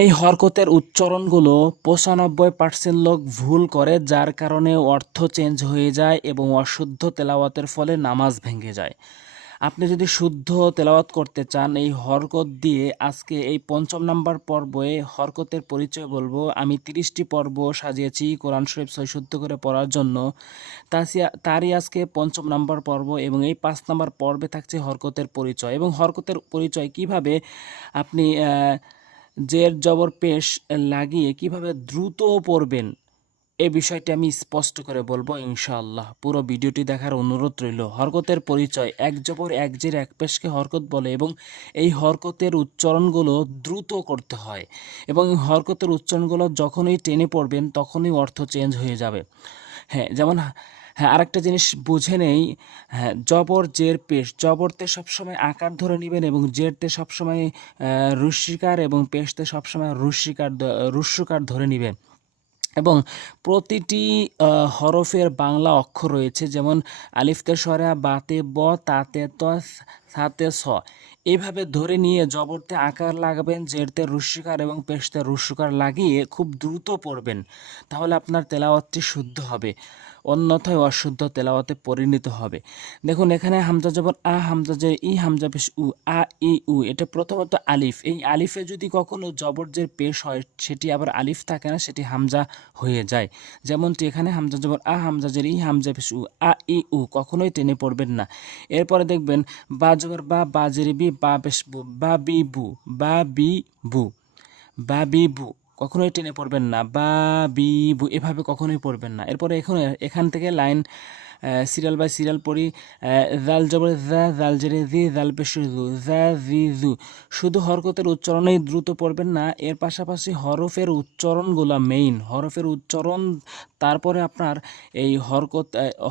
এই হরকতের উচ্চারণগুলো ৯৫% লোক ভুল করে, যার কারণে অর্থ চেঞ্জ হয়ে যায় এবং অশুদ্ধ তেলাওয়াতের ফলে নামাজ ভেঙে যায়। আপনি যদি শুদ্ধ তেলাওয়াত করতে চান এই হরকত দিয়ে, আজকে এই ৫ম নাম্বার পর্বে হরকতের পরিচয় বলবো। আমি ৩০টি পর্ব সাজিয়েছি কোরআন শরীফ সহিশুদ্ধ করে পড়ার জন্য। তারই আজকে ৫ম নাম্বার পর্ব এবং এই ৫ নাম্বার পর্বে থাকছে হরকতের পরিচয়। এবং হরকতের পরিচয় কিভাবে আপনি জের জবর পেশ লাগিয়ে কিভাবে দ্রুত পড়বেন, এই বিষয়টি আমি স্পষ্ট করে বলবো ইনশাআল্লাহ। পুরো ভিডিওটি দেখার অনুরোধ রইল। হরকতের পরিচয়: এক জবর এক জের এক পেশকে হরকত বলে এবং এই হরকতের উচ্চারণগুলো দ্রুত করতে হয় এবং হরকতের উচ্চারণগুলো যখনই টেনে পড়বেন তখনই অর্থ চেঞ্জ হয়ে যাবে। যেমন আরেকটা জিনিস বুঝে নেই। জবর জের পেশ, জবরতে সবসময় আকার ধরে নেবেন এবং জেরতে সবসময় রুস্বীকার এবং পেশতে সবসময় রুস্বকার ধরে নেবেন। এবং প্রতিটি হরফের বাংলা অক্ষর রয়েছে, যেমন আলিফতে সরা, বাতে ব, তাতে ত, সাতে স। এইভাবে ধরে নিয়ে জবরতে আকার লাগাবেন, জেরতে রুস্বীকার এবং পেশতে রুস্বকার লাগিয়ে খুব দ্রুত পড়বেন, তাহলে আপনার তেলাওয়াতটি শুদ্ধ হবে, অন্যথায় অশুদ্ধ তেলাওয়াতে পরিণত হবে। দেখুন এখানে হামজা জবর আ, হামজা জের ই, হামজা পেশ উ, আ ই উ। এটা প্রথমত আলিফ। এই আলিফে যদি কখনো জবর জের পেশ হয় সেটি আবার আলিফ থাকে না, সেটি হামজা হয়ে যায়। যেমনটি এখানে হামজা জবর আ, হামজা জের ই, হামজা পেশ উ, আ ই উ। কখনোই টেনে পড়বেন না। এরপরে দেখবেন বা জবর বা, বা জের বি, বা পেশ বু, বা বি বু, বা বি বু, বা বি বু। কখনোই টেনে পড়বেন না, বা বি বু, এভাবে কখনোই পড়বেন না। এরপরে এখান থেকে লাইন সিরিয়াল বাই সিরিয়াল পড়ি। জাল জবর জা, জাল জেরে জি, জাল পেশ জু, জা জি জু। শুধু হরকতের উচ্চারণেই দ্রুত পড়বেন না, এর পাশাপাশি হরফের উচ্চারণগুলো মেইন হরফের উচ্চারণ, তারপরে আপনার এই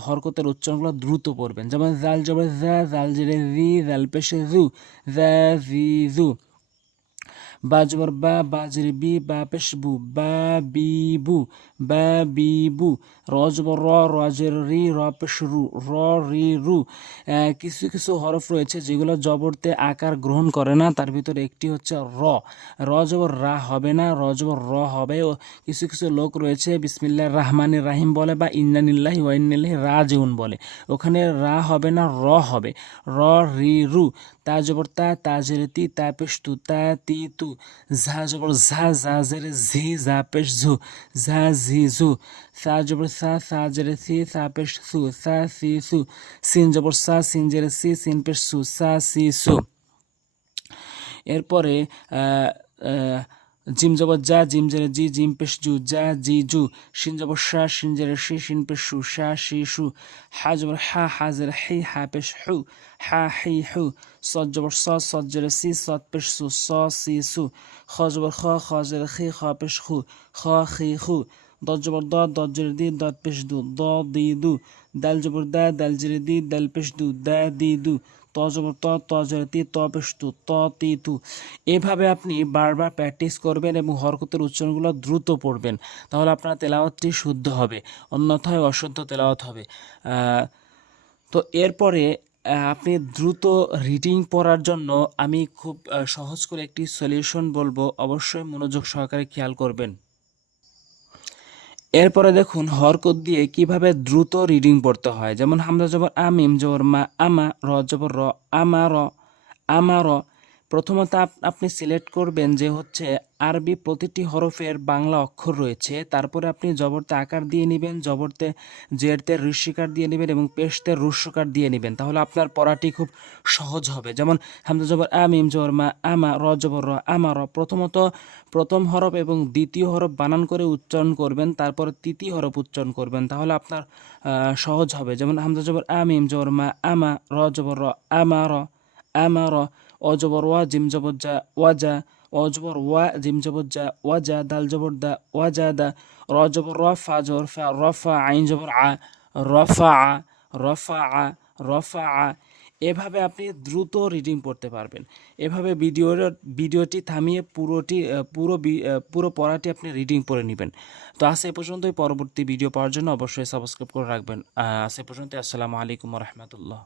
হরকতের উচ্চারণগুলো দ্রুত পড়বেন। যেমন জাল জবর জা, জাল জেরে জি, জাল পেশ জু, জা জি জু। বা জবর বা, বা জের বি, বা পেশ বু, বা বি বু, বা বি বু। র জবর র, র জের রি, র পেশ রু, র রি রু। কিছু কিছু হরফ রয়েছে যেগুলো জবরতে আকার গ্রহণ করে না, তার ভিতরে একটি হচ্ছে র। র জবর রা হবে না, র জবর র হবে। কিছু কিছু লোক রয়েছে বিসমিল্লাহির রাহমানির রাহিম বলে বা ইন্নানিল্লাহি ওয়া ইন্নাইলাইহি রাজিউন বলে, ওখানে রা হবে না, র হবে। র রি রু। তা জবর তা, তা জের তি, তা পেশ তু, তা তি তু। ঝা জবর ঝা, ঝা জের ঝি, ঝা পেশ ঝু, ঝা ঝি ঝু। সা জবর সা, সা জের সি, সা পেশ সু, সা সি সু। সিন জবর সা, সিন জের সি, সিন পেশ সু, সা সি সু। এরপরে জিম জবর যা, জিম জের জি, জিম পেশ জু, যা জি জু। শিন জবর শা, শিন জের শি, শিন পেশ শু, শা শি শু। হা জবর হা, হা জের হি, হা পেশ হু, হা হি হু। সদ জবর স, সদ জের সি, সদ পেশ সু, স সি সু। খ জবর খ, খ জের খি, খ পেশ খু, খ খি খু। দদ জবর দ, দদ জের দি, দদ পেশ দু, দ দি দু। দাল জবর দা, দাল জের দি, দাল পেশ দু, দা দি দু। ত জবর ত, ত জের তি, ত পেশ তু, ত তি তু। এভাবে আপনি বারবার প্র্যাকটিস করবেন এবং হরকতের উচ্চারণগুলো দ্রুত পড়বেন, তাহলে আপনার তেলাওয়াতটি শুদ্ধ হবে, অন্যথায় অশুদ্ধ তেলাওয়াত হবে। তো এরপরে আপনি দ্রুত রিডিং পড়ার জন্য আমি খুব সহজ করে একটি সলিউশন বলবো, অবশ্যই মনোযোগ সহকারে খেয়াল করবেন। এরপরে দেখুন হরকত দিয়ে কিভাবে দ্রুত রিডিং পড়তে হয়। যেমন হামজা জবর আ, মিম জবর মা, আমা, র জবর র, আমার, আমার। প্রথমত আপনি সিলেক্ট করবেন যে হচ্ছে আরবি প্রতিটি হরফের বাংলা অক্ষর রয়েছে, তারপরে আপনি জবরতে আকার দিয়ে নেবেন, জবরতে জেরতে ঋস্বীকার দিয়ে নেবেন এবং পেশতে রুস্বকার দিয়ে নেবেন, তাহলে আপনার পড়াটি খুব সহজ হবে। যেমন হামজা জবর আ, মিম জবর মা, আমা, র জবর র, আমার। প্রথমত প্রথম হরফ এবং দ্বিতীয় হরফ বানান করে উচ্চারণ করবেন, তারপর তৃতীয় হরফ উচ্চারণ করবেন, তাহলে আপনার সহজ হবে। যেমন হামজা জবর আ, মিম জবর মা, আমা, র জবর র, আমার, আমার। অ জবর ওয়া, জিম জবর যা, ওয়াজা, অ জবর ওয়া, জিম জবর যা, ওয়াজা। দাল জবর দা, ওয়াজা দা। র জবর র, ফা জবর ফা, রফা। আইন জবর আ, রফা আ, রফা আ, রফা আ। এভাবে আপনি দ্রুত রিডিং পড়তে পারবেন। এভাবে ভিডিওটি থামিয়ে পুরো পড়াটি আপনি রিডিং পড়ে নেবেন। তো আজ এ পর্যন্তই। পরবর্তী ভিডিও পাওয়ার জন্য অবশ্যই সাবস্ক্রাইব করে রাখবেন। আজ এ পর্যন্ত। আসসালামু আলাইকুম ওয়া রাহমাতুল্লাহ।